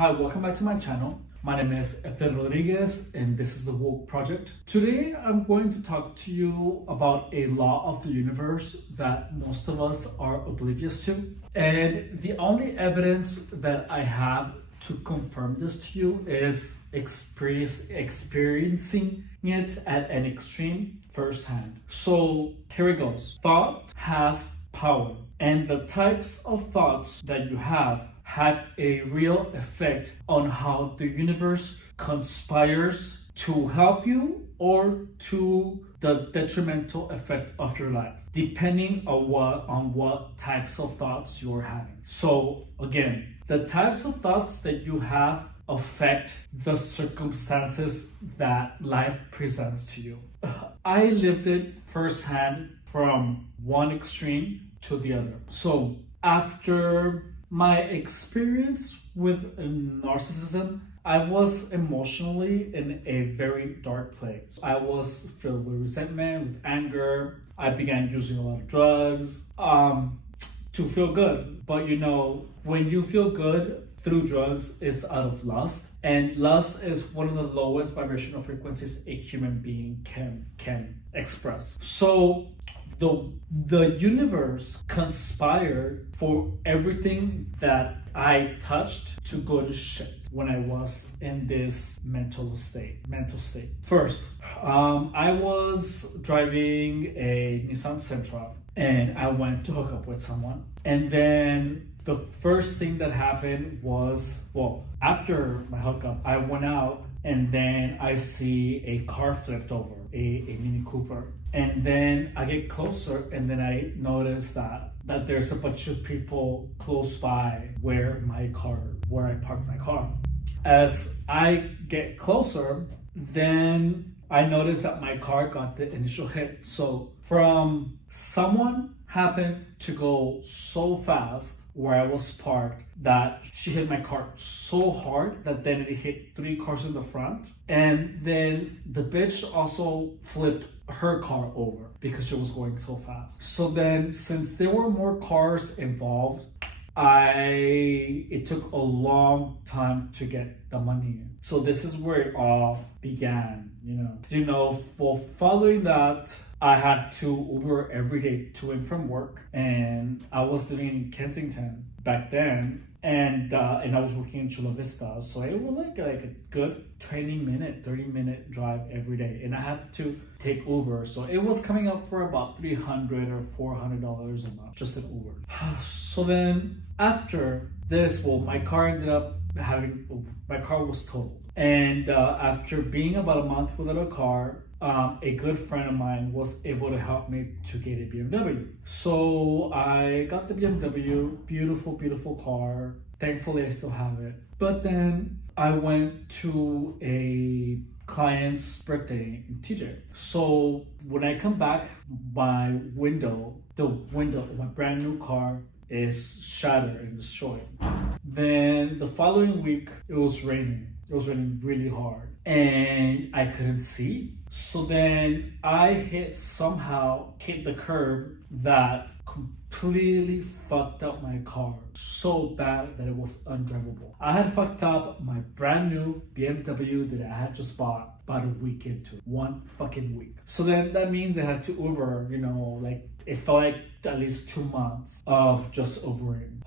Hi, welcome back to my channel. My name is Efren Rodriguez and this is the Woke Project. Today I'm going to talk to you about a law of the universe that most of us are oblivious to. And the only evidence that I have to confirm this to you is experiencing it at an extreme firsthand. So here it goes. Thought has power, and the types of thoughts that you have a real effect on how the universe conspires to help you or to the detrimental effect of your life, depending on what types of thoughts you're having. So again, the types of thoughts that you have affect the circumstances that life presents to you. I lived it firsthand from one extreme to the other. So after my experience with narcissism, I was emotionally in a very dark place. I was filled with resentment, with anger. I began using a lot of drugs to feel good. But you know, when you feel good through drugs, it's out of lust. And lust is one of the lowest vibrational frequencies a human being can express. So the universe conspired for everything that I touched to go to shit when I was in this mental state. First, I was driving a Nissan Sentra and I went to hook up with someone. And then the first thing that happened was, well, after my hookup, I went out and then I see a car flipped over, a Mini Cooper. And then I get closer and then I notice that there's a bunch of people close by where I parked my car. As I get closer, then I notice that my car got the initial hit. So from someone happened to go so fast where I was parked that she hit my car so hard that then it hit 3 cars in the front. And then the bitch also flipped her car over because she was going so fast. So then since there were more cars involved, it took a long time to get the money in. So this is where it all began, for following that, I had to Uber every day to and from work, and I was living in Kensington back then, and I was working in Chula Vista, so it was like a good 30-minute drive every day, and I had to take Uber, so it was coming up for about $300 or $400 a month just an Uber. So then after this, my car was totaled, and after being about a month without a car, a good friend of mine was able to help me to get a BMW. So I got the BMW, beautiful car. Thankfully, I still have it. But then I went to a client's birthday in TJ. So when I come back, the window of my brand new car is shattered and destroyed. Then the following week, it was raining. It was raining really hard and I couldn't see. So then I somehow hit the curb that completely fucked up my car so bad that it was undrivable. I had fucked up my brand new BMW that I had just bought about a week into it. 1 fucking week. So then that means I had to Uber, it felt like at least 2 months of just Ubering.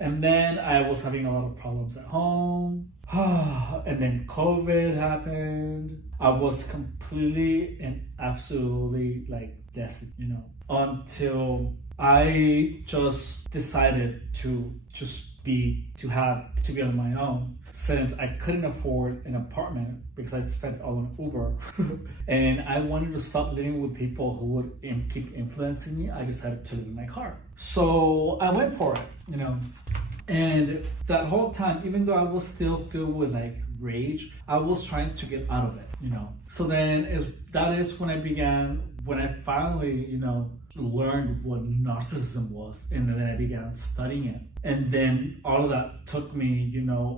And then I was having a lot of problems at home. And then COVID happened. I was completely and absolutely destitute, until I just decided to be on my own, since I couldn't afford an apartment because I spent all on Uber. And I wanted to stop living with people who would keep influencing me. I decided to live in my car. So I went for it, And that whole time, even though I was still filled with rage, I was trying to get out of it, So then that is when I finally, learned what narcissism was, and then I began studying it. And then all of that took me,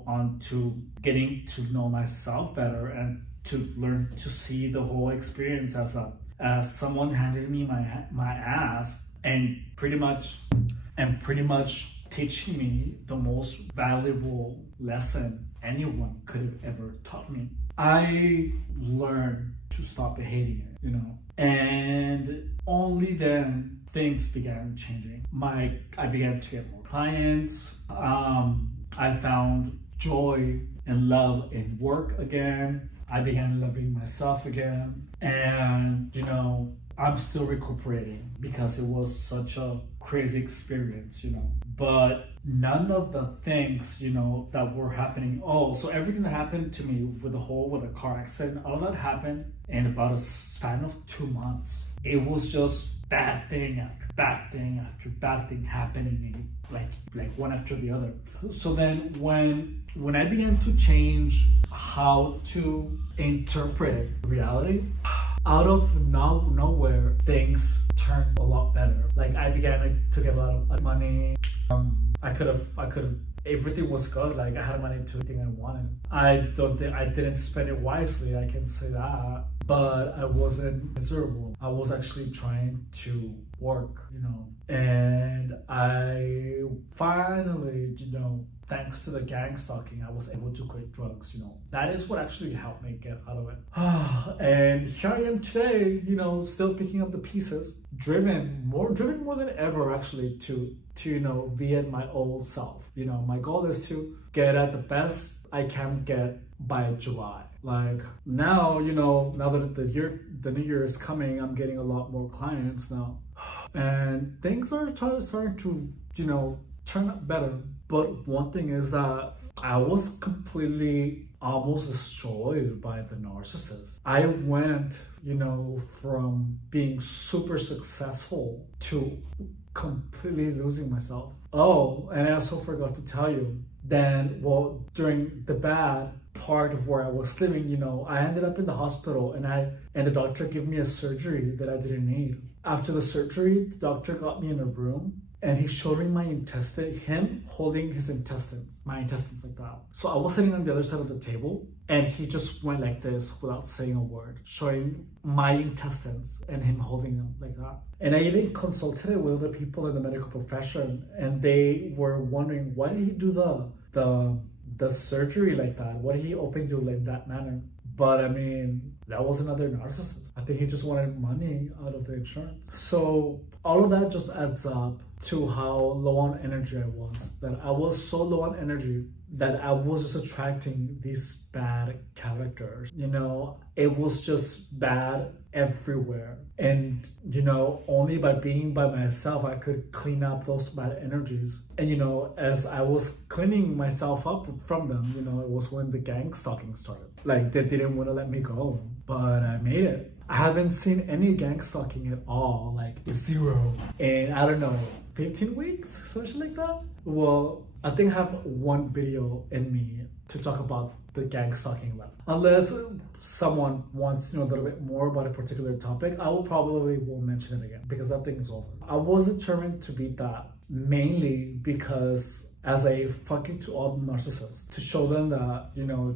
on to getting to know myself better and to learn to see the whole experience as someone handed me my ass and pretty much teaching me the most valuable lesson anyone could have ever taught me. I learned to stop hating it, and only then things began changing. I began to get more clients. I found joy and love in work again. I began loving myself again. And, I'm still recuperating because it was such a crazy experience, But none of the things, that were happening. Oh, so everything that happened to me with the car accident, all that happened in about a span of 2 months. It was just bad thing after bad thing after bad thing happening, like one after the other. So then when I began to change how to interpret reality, out of nowhere, things turned a lot better. Like I began to get a lot of money. I could have, everything was good. Like I had money to everything I wanted. I didn't spend it wisely, I can say that. But I wasn't miserable. I was actually trying to work, And I finally, thanks to the gang stalking, I was able to quit drugs, That is what actually helped me get out of it. And here I am today, still picking up the pieces, driven more than ever actually to be at my old self. My goal is to get at the best I can get by July. Like now, now that the new year is coming, I'm getting a lot more clients now. And things are starting to, turn out better. But one thing is that I was completely almost destroyed by the narcissist. I went, from being super successful to completely losing myself. Oh, and I also forgot to tell you, during the bad part of where I was living, I ended up in the hospital and the doctor gave me a surgery that I didn't need. After the surgery, the doctor got me in a room and he showed me my intestine, him holding his intestines, my intestines like that. So I was sitting on the other side of the table and he just went like this without saying a word, showing my intestines and him holding them like that. And I even consulted it with other people in the medical profession and they were wondering, why did he do the surgery like that? Why did he open you like that manner? But I mean, that was another narcissist. I think he just wanted money out of the insurance. So all of that just adds up to how low on energy I was. That I was so low on energy that I was just attracting these bad characters. It was just bad everywhere. And, only by being by myself, I could clean up those bad energies. And, as I was cleaning myself up from them, it was when the gang stalking started. Like, they didn't want to let me go, but I made it. I haven't seen any gang stalking at all, like 0. And I don't know, 15 weeks, something like that? Well, I think I have one video in me to talk about the gang stalking left. Unless someone wants to know a little bit more about a particular topic, I will mention it again because that thing is over. I was determined to beat that mainly because as a fuck you to all the narcissists, to show them that,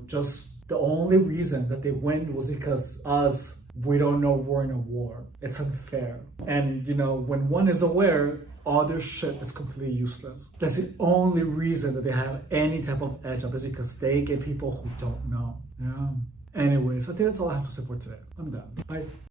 just the only reason that they win was because we don't know we're in a war. It's unfair. And, when one is aware, all their shit is completely useless. That's the only reason that they have any type of edge up is because they get people who don't know. Yeah. Anyways, I think that's all I have to say for today. I'm done. Bye.